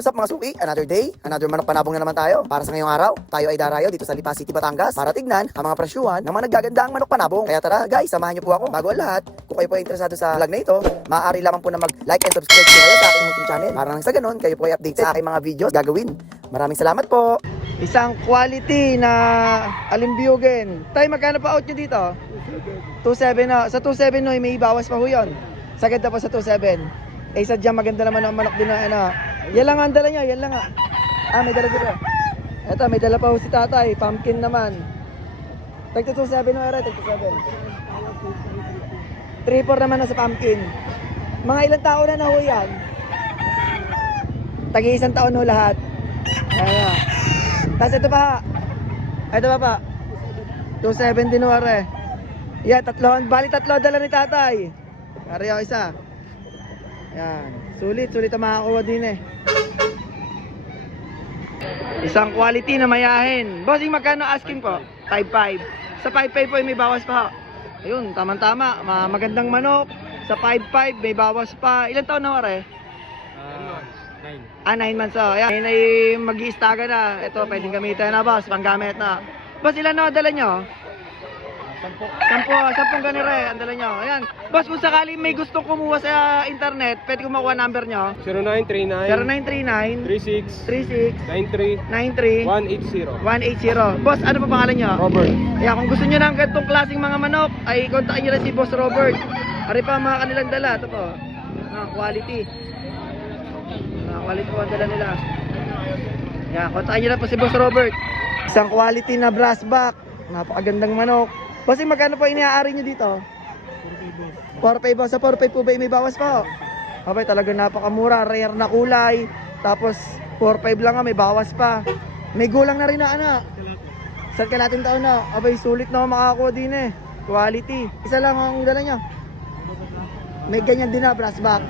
What's mga suki? Another day, another manok panabong na naman tayo. Para sa ngayong araw, tayo ay darayo dito sa Lipa City, Batangas para tignan ang mga presyuhan ng mga nagagandang manok panabong. Kaya tara guys, samahan niyo po ako. Bago ang lahat, kung kayo po ay interesado sa vlog na ito, maaari lamang po na mag-like and subscribe kayo sa aking YouTube channel. Para nang sa ganun, kayo po ay update sa aking mga videos gagawin. Maraming salamat po. Isang quality na alimbiyugin. Tay, magkano pa out nyo dito? 2.7 na. Sa 2.7 no, may bawas pa ho yun. Sagad na po sa 2.7. Eh, sadyang maganda naman ang manok din na ano. Yan lang ang dala niya, yan lang ah. Ah, may dala dito. Eto, may dala pa ho si tatay. Pumpkin naman. 2.7 no, ere, tagto 7. 3.4 naman na sa pumpkin. Mga ilang taon na na ho yan? Tagi isang taon ho lahat. Ano. Tapos ito pa. Ito pa pa. 2.7 din ho, are. Yeah, tatlo. Bali tatlo dala ni tatay. Pareho isa. Yan. Sulit, sulit ang makakuha din eh. Isang quality na mayahin. Bossing, magkano asking po? 5.5. Sa 5.5 po ay may bawas pa. Ayun, tamang-tama. Ma- magandang manok. Sa 5.5 may bawas pa. Ilan taon na wari? Ah, 9 months. Oh. Ayan, yun ay mag-iistaga na. Ito, pwedeng gamitin na boss. Panggamit na. Boss, ilan na dala nyo? Sampo. Sampo, sampung ganire, ang dala nyo. Ayan. Boss, kung sakali may gustong kumuha sa internet, pwede ko makuha number nyo. 0939 0939 36 36 93 93 180 180. Boss, ano pa pangalan nyo? Robert Kaya kung gusto nyo ng ganitong klaseng mga manok, ay kontakin nyo lang si Boss Robert. Ari pa mga kanilang dala. Ito po. Mga quality. Mga quality po ang dala nila. Kaya kontakin nyo lang po si Boss Robert. Isang quality na brass back. Napakagandang manok. Boss, eh, magkano po iniaari nyo dito? 4.5 po. Sa 4.5 po ba may bawas po? Okay, talaga napakamura. Rare na kulay. Tapos 4.5 lang nga, may bawas pa. May gulang na rin na anak. Sa kalating taon na, abay sulit na ako makakakuha din eh. Quality. Isa lang ang dala nyo. May ganyan din na, brass back.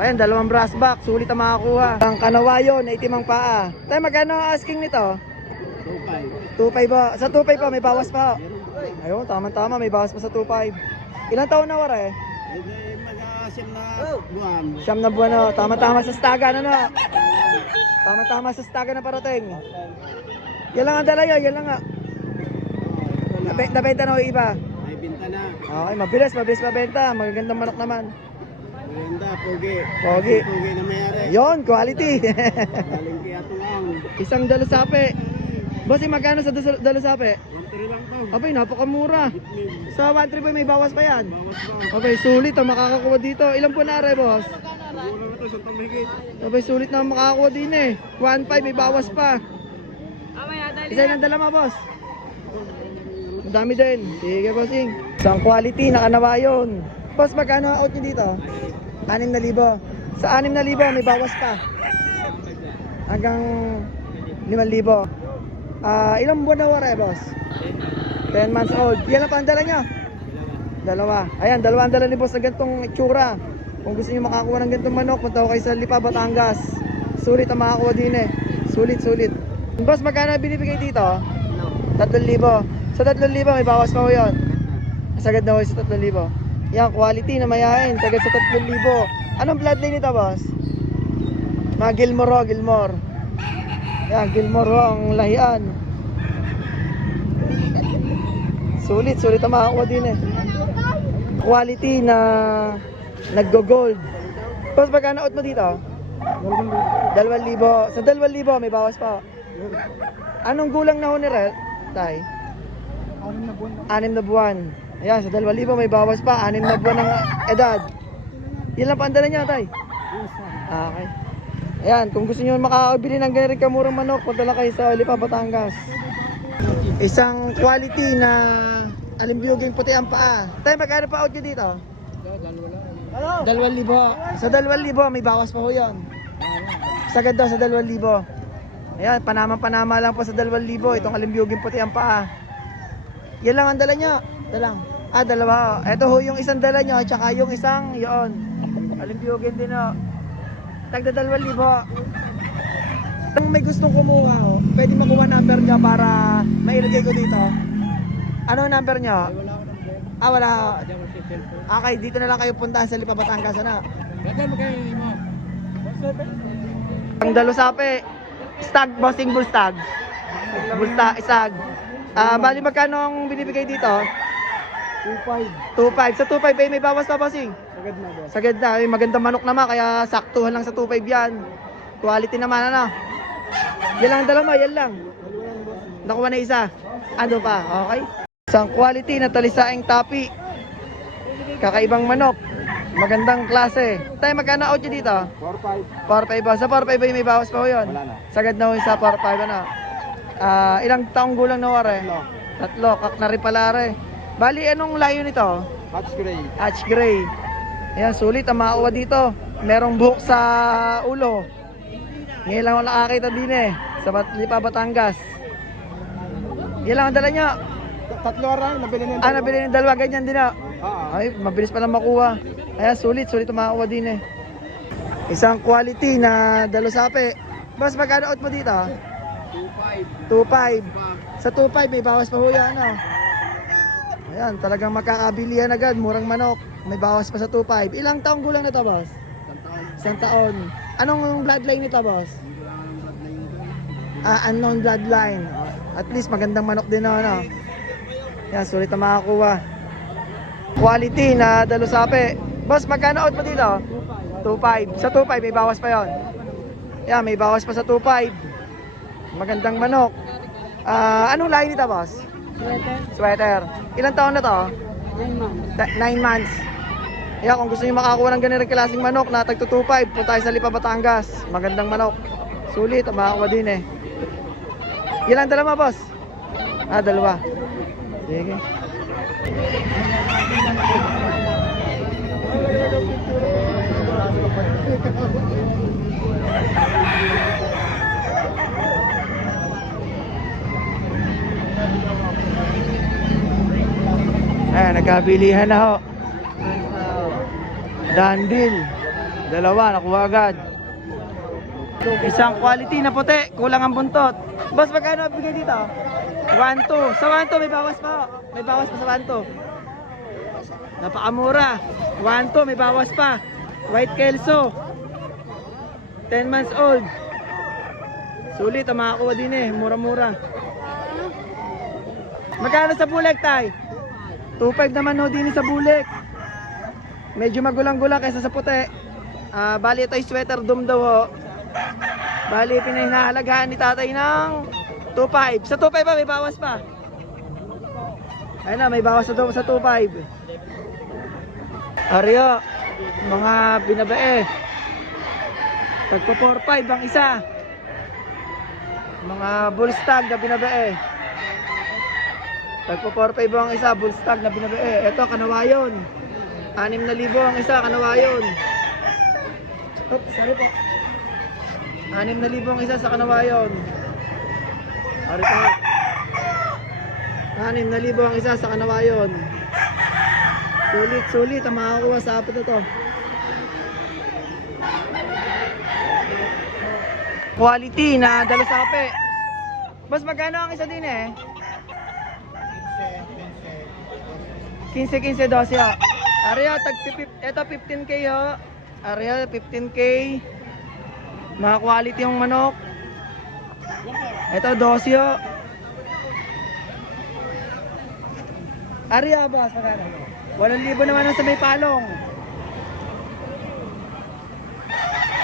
Ayan, dalawang brass back, sulit ang makakuha. Ang kanawayon, na itim ang paa. Tayo, magkano asking nito? 2.5 ba? Sa 2.5 pa, may bawas pa. Ayun, tama-tama, may bawas pa sa 2.5. Ilang taon na wala eh? Mag-asim na buwan Siyam na buwan na, tama-tama sa staga na na. Tama-tama sa staga na parating. Yan lang ang dala yun, yan lang nga. Nabe- Nabenta na yung iba. May binta na Okay, mabilis, mabilis mabenta. Magagandang manok naman. Maganda, pogi Pogi. Pogi na mayari Yon, quality. Galing kaya tungang Isang dalasape. Boss, eh, magkano sa dasa- dalasape? 1-3 lang to Abay, napakamura. Sa 1 trip may bawas pa yan. Okay, sulit ang makakakuha dito. Ilan po na are, boss? Abay, sulit na makakakuha din eh. 1.5 may bawas pa. Isa lang dala mo, boss. Ang dami din. Sige, bossing. Isang quality, nakanawa yun. Boss, magkano ang out nyo dito? 6,000. Sa 6,000 may bawas pa. Hanggang 5,000. Ah, ilang buwan na wala, boss? 10 months old. Yan ang pa ang dala nyo? Dalawa. Ayan, dalawa ang dala ni boss na ganitong itsura. Kung gusto niyo makakuha ng ganitong manok, punta ko kayo sa Lipa, Batangas. Sulit ang makakuha din eh. Sulit, sulit. Boss, magkano binibigay dito? 3,000. Sa 3,000 may bawas pa ko yun. Sagad na ko sa 3,000. Yan, quality na mayahin. Sagad sa 3,000. Anong bloodline nito, boss? Mga Gilmore, Gilmore. Yan, Gilmore ang lahian. Sulit, sulit ang makakuha din eh. Quality na naggo-gold. Boss, magkano out mo dito? 2,000. Sa 2,000 may bawas pa. Anong gulang na ho ni Red? Tay? Anim na buwan. Ayan, sa 2,000 may bawas pa. Anim na buwan ng edad. Yan lang pandala niya, Tay. Ah, okay. Ayan, kung gusto niyo makakabili ng ganyan kamurang manok, punta lang kayo sa Lipa, Batangas. Isang quality na alimbiyuging puti ang paa. Tay, magkano pa out nyo dito? Dalawang libo. Sa dalawang libo, may bawas pa ho yun. Sagad daw sa dalawang libo. Ayan, panama-panama lang po sa dalawang libo. Itong alimbiyuging puti ang paa. Yan lang ang dala nyo. Ito lang. Ah, dalawa. Ito ho yung isang dala nyo, tsaka yung isang, yun. Alimbiyugin din ho. Tagda dalawang libo. Kung may gustong kumuha ho, pwede makuha number nyo para mailagay ko dito. Ano number nyo? Ah, wala ho. Okay, dito na lang kayo puntahan sa Lipa Batangas, ano? Ganda mo kayo mo Ang dalusape, stag, bossing bull stag. Bull stag, stag. Ah, bali magkano ang binibigay dito? 2.5. 2.5. Sa 2.5 eh, may bawas pa bossing. Agad na boss. Sagad na, eh, magandang manok naman, kaya saktuhan lang sa 2.5 yan. Quality naman, ano? Yan lang yan lang. Dalawa yan boss. Nakuha na isa. Ano pa? Okay. Isang quality na talisaing tapi. Kakaibang manok. Magandang klase. Tayo magkano out dito? 4.5. 4-5 ba? Sa 4-5 ba yung may bawas pa ho yun? Wala na. Sagad na ho yung sa 4-5 ano? Ah, ilang taong gulang na wari? Tatlo. Tatlo. Kak na rin pala re. Bali, anong layo nito? Hatch gray. Hatch gray. Ayan, sulit ang makakuha dito. Merong buhok sa ulo. Ngayon lang ako nakakita din eh. Sa Bat- Lipa, Batangas. Yan lang ang dala niya. Tatlo aray, nabili na yung Ah, dalawa. nabili ng dalawa, ganyan din ah. Ah, Ay, mabilis pala makuha. Ayan, sulit, sulit makakuha din eh. Isang quality na dalusape. Boss, magkano out mo dito? 2.5. 2.5. Sa 2.5 may bawas pa ho yan ano. Ayan, talagang makakabilihan agad, murang manok. May bawas pa sa 2.5. Ilang taong gulang na to, boss? Isang taon. Anong bloodline nito, boss? Ah, unknown bloodline. At least magandang manok din na ano. Yan, sulit na makakuha. Quality na dalusape. Boss, magkano out mo dito? 2.5. Sa 2.5 may bawas pa yon. Yan, may bawas pa sa 2.5. Magandang manok. Ah, anong lahi nito, boss? Sweater. Sweater. Ilang taon na to? 9 months. 9 months. Kaya kung gusto niyo makakuha ng ganitong klaseng manok na tag 225, punta tayo sa Lipa, Batangas. Magandang manok. Sulit, makakuha din eh. Ilan dala mo, boss? Ah, dalawa. Sige. Ayan, nagkabilihan na ho. Dandil. Dalawa, nakuha agad. Isang quality na puti, kulang ang buntot. Boss, magkano bigay dito? 1-2. Sa 1-2, may bawas pa. May bawas pa sa 1-2. Napakamura. 1-2, may bawas pa. White Kelso. 10 months old. Sulit, ang makakuha din eh. Mura-mura. Magkano sa bulag, tay? 2.5 naman ho din sa bulik. Medyo magulang-gulang kaysa sa puti. Ah, bali ito ay sweater dum daw ho. Bali pinahinahalagahan ni tatay ng 2.5. Sa 2.5 ba may bawas pa? Ayun na, may bawas sa, sa 2.5. Aryo, mga binabae. Tagpo 4.5 ang isa. Mga bullstag na binabae. Tagpo 4.5 ang isa, bullstag na binabae. Ito, kanawayon. Anim na libo ang isa, kanawayon. Oops, sorry po. Anim na libo ang isa sa kanawayon. Sorry po. Anim na libo ang isa sa kanawayon. Sulit, sulit ang makakuha sa apat na to. Quality na dala sa kape. Boss, magkano ang isa din eh? 15, 15, 12. 15, 15, 12. Ariya, tag eto 15k ho. Ariya, 15k. Mga quality yung manok. Eto 12 ho. Ariya ba? Sarana. 8,000 naman sa may palong.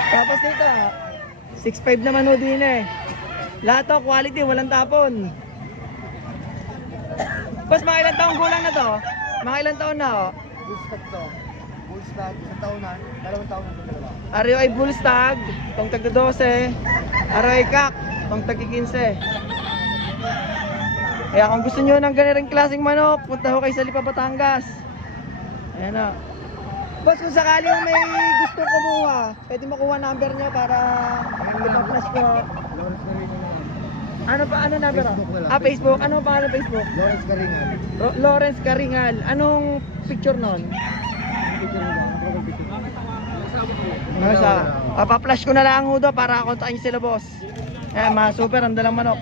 Tapos dito, 6.5 naman ho din eh. Lahat to, quality, walang tapon. Tapos mga ilang taong gulang na to? Mga ilang taon na ho? Bullstag to. Bullstag, isang taon na. Dalawang taon na ito dalawa. Aryo ay bullstag, tong tagda 12. Aryo ay kak, tong tagda 15. Kaya kung gusto nyo ng ganitong klaseng manok, punta ho kayo sa Lipa, Batangas. Ayan na. Boss, kung sakali may gusto kumuha, pwede makuha number nyo para ipa-flash ko. Lawrence Caringan. Ano pa, ano number? Facebook na lang. Ah, Facebook. Ano pa ng Facebook? Lawrence Caringan. Ro- Lawrence Caringal. Anong picture nun? Ano sa? Papa-flash ko na lang ho do para kontakin sila boss. Eh, mga super, ang dalang manok.